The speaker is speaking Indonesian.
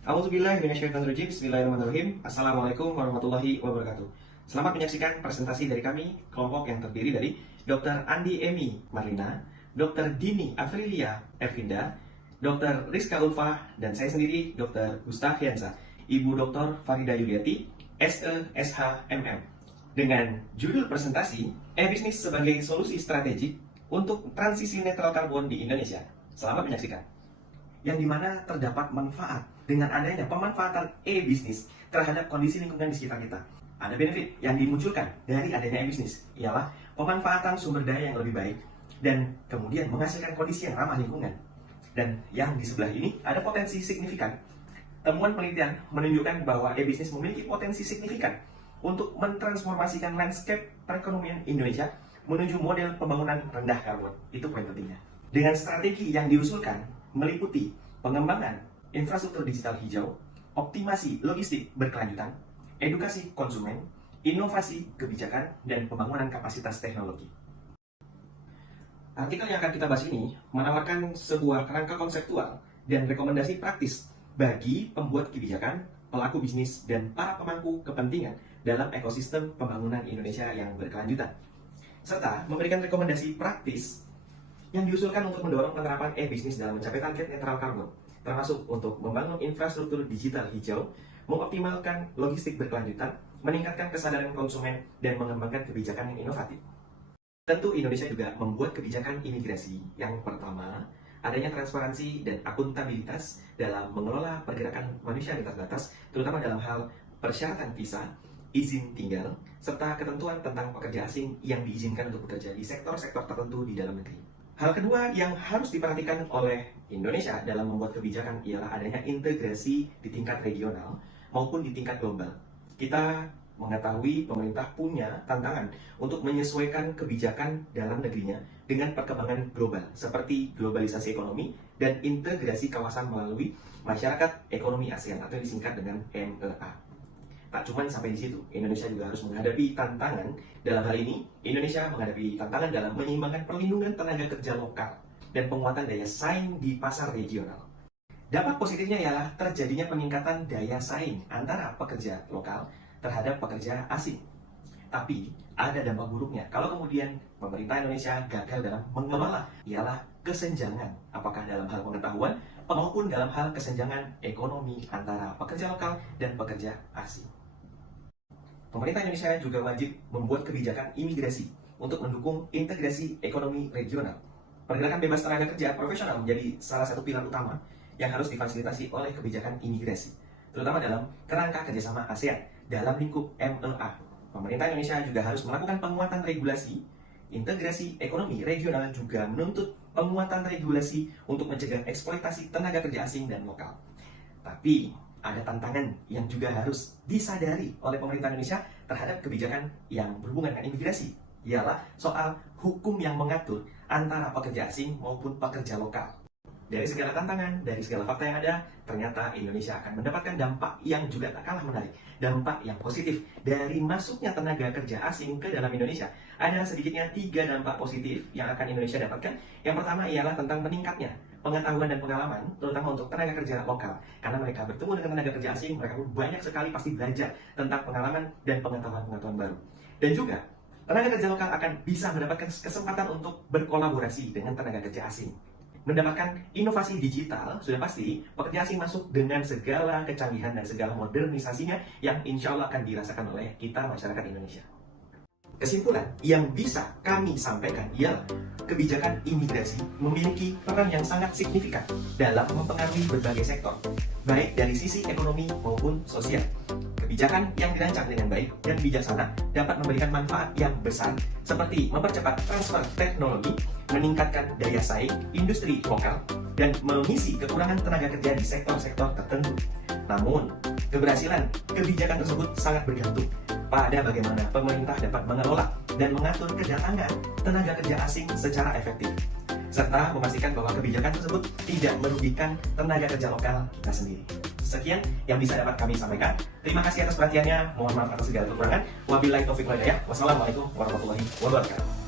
A'udzubillahi Bismillahirrahmanirrahim. Assalamualaikum warahmatullahi wabarakatuh. Selamat menyaksikan presentasi dari kami, kelompok yang terdiri dari Dr. Andi Emi Marlina, Dr. Dini Afrilia Evinda, Dr. Rizka Ulfa, dan saya sendiri Dr. Gustaf Hiansa, Ibu Dr. Farida Yuliati, SE SHMM. Dengan judul presentasi, e-bisnis sebagai solusi strategik untuk transisi netral karbon di Indonesia. Selamat menyaksikan. Yang dimana terdapat manfaat dengan adanya pemanfaatan e-bisnis terhadap kondisi lingkungan di sekitar kita. Ada benefit yang dimunculkan dari adanya e-bisnis, ialah pemanfaatan sumber daya yang lebih baik dan kemudian menghasilkan kondisi yang ramah lingkungan. Dan yang di sebelah ini ada potensi signifikan. Temuan penelitian menunjukkan bahwa e-bisnis memiliki potensi signifikan untuk mentransformasikan landscape perekonomian Indonesia menuju model pembangunan rendah karbon. Itu poin pentingnya. Dengan strategi yang diusulkan meliputi pengembangan infrastruktur digital hijau, optimasi logistik berkelanjutan, edukasi konsumen, inovasi kebijakan, dan pembangunan kapasitas teknologi. Artikel yang akan kita bahas ini menawarkan sebuah kerangka konseptual dan rekomendasi praktis bagi pembuat kebijakan, pelaku bisnis, dan para pemangku kepentingan dalam ekosistem pembangunan Indonesia yang berkelanjutan, serta memberikan rekomendasi praktis yang diusulkan untuk mendorong penerapan e-bisnis dalam mencapai target netral karbon, termasuk untuk membangun infrastruktur digital hijau, mengoptimalkan logistik berkelanjutan, meningkatkan kesadaran konsumen, dan mengembangkan kebijakan yang inovatif. Tentu Indonesia juga membuat kebijakan imigrasi yang pertama, adanya transparansi dan akuntabilitas dalam mengelola pergerakan manusia lintas batas, terutama dalam hal persyaratan visa, izin tinggal, serta ketentuan tentang pekerja asing yang diizinkan untuk bekerja di sektor-sektor tertentu di dalam negeri. Hal kedua yang harus diperhatikan oleh Indonesia dalam membuat kebijakan ialah adanya integrasi di tingkat regional maupun di tingkat global. Kita mengetahui pemerintah punya tantangan untuk menyesuaikan kebijakan dalam negerinya dengan perkembangan global, seperti globalisasi ekonomi dan integrasi kawasan melalui Masyarakat Ekonomi ASEAN atau yang disingkat dengan MEA. Tak cuma sampai di situ, Indonesia juga harus menghadapi tantangan. Dalam hal ini, Indonesia menghadapi tantangan dalam menyeimbangkan perlindungan tenaga kerja lokal dan penguatan daya saing di pasar regional. Dampak positifnya ialah terjadinya peningkatan daya saing antara pekerja lokal terhadap pekerja asing. Tapi, ada dampak buruknya kalau kemudian pemerintah Indonesia gagal dalam mengelola, ialah kesenjangan, apakah dalam hal pengetahuan maupun dalam hal kesenjangan ekonomi antara pekerja lokal dan pekerja asing. Pemerintah Indonesia juga wajib membuat kebijakan imigrasi untuk mendukung integrasi ekonomi regional. Pergerakan bebas tenaga kerja profesional menjadi salah satu pilar utama yang harus difasilitasi oleh kebijakan imigrasi, terutama dalam kerangka kerjasama ASEAN dalam lingkup MEA. Pemerintah Indonesia juga harus melakukan penguatan regulasi, integrasi ekonomi regional, juga menuntut penguatan regulasi untuk mencegah eksploitasi tenaga kerja asing dan lokal. Tapi ada tantangan yang juga harus disadari oleh pemerintah Indonesia terhadap kebijakan yang berhubungan dengan imigrasi, ialah soal hukum yang mengatur antara pekerja asing maupun pekerja lokal. Dari segala tantangan, dari segala fakta yang ada, ternyata Indonesia akan mendapatkan dampak yang juga tak kalah menarik. Dampak yang positif dari masuknya tenaga kerja asing ke dalam Indonesia. Ada sedikitnya 3 dampak positif yang akan Indonesia dapatkan. Yang pertama ialah tentang meningkatnya pengetahuan dan pengalaman, terutama untuk tenaga kerja lokal. Karena mereka bertemu dengan tenaga kerja asing, mereka pun banyak sekali pasti belajar tentang pengalaman dan pengetahuan-pengetahuan baru. Dan juga, tenaga kerja lokal akan bisa mendapatkan kesempatan untuk berkolaborasi dengan tenaga kerja asing. Mendapatkan inovasi digital, sudah pasti pekerja asing masuk dengan segala kecanggihan dan segala modernisasinya yang insya Allah akan dirasakan oleh kita masyarakat Indonesia. Kesimpulan yang bisa kami sampaikan ialah kebijakan imigrasi memiliki peran yang sangat signifikan dalam mempengaruhi berbagai sektor, baik dari sisi ekonomi maupun sosial. Kebijakan yang dirancang dengan baik dan bijaksana dapat memberikan manfaat yang besar, seperti mempercepat transfer teknologi, meningkatkan daya saing industri lokal, dan mengisi kekurangan tenaga kerja di sektor-sektor tertentu. Namun, keberhasilan kebijakan tersebut sangat bergantung pada bagaimana pemerintah dapat mengelola dan mengatur kedatangan tenaga kerja asing secara efektif, serta memastikan bahwa kebijakan tersebut tidak merugikan tenaga kerja lokal kita sendiri. Sekian yang bisa dapat kami sampaikan. Terima kasih atas perhatiannya. Mohon maaf atas segala kekurangan. Wabillahi taufiq wal hidayah. Wassalamualaikum warahmatullahi wabarakatuh.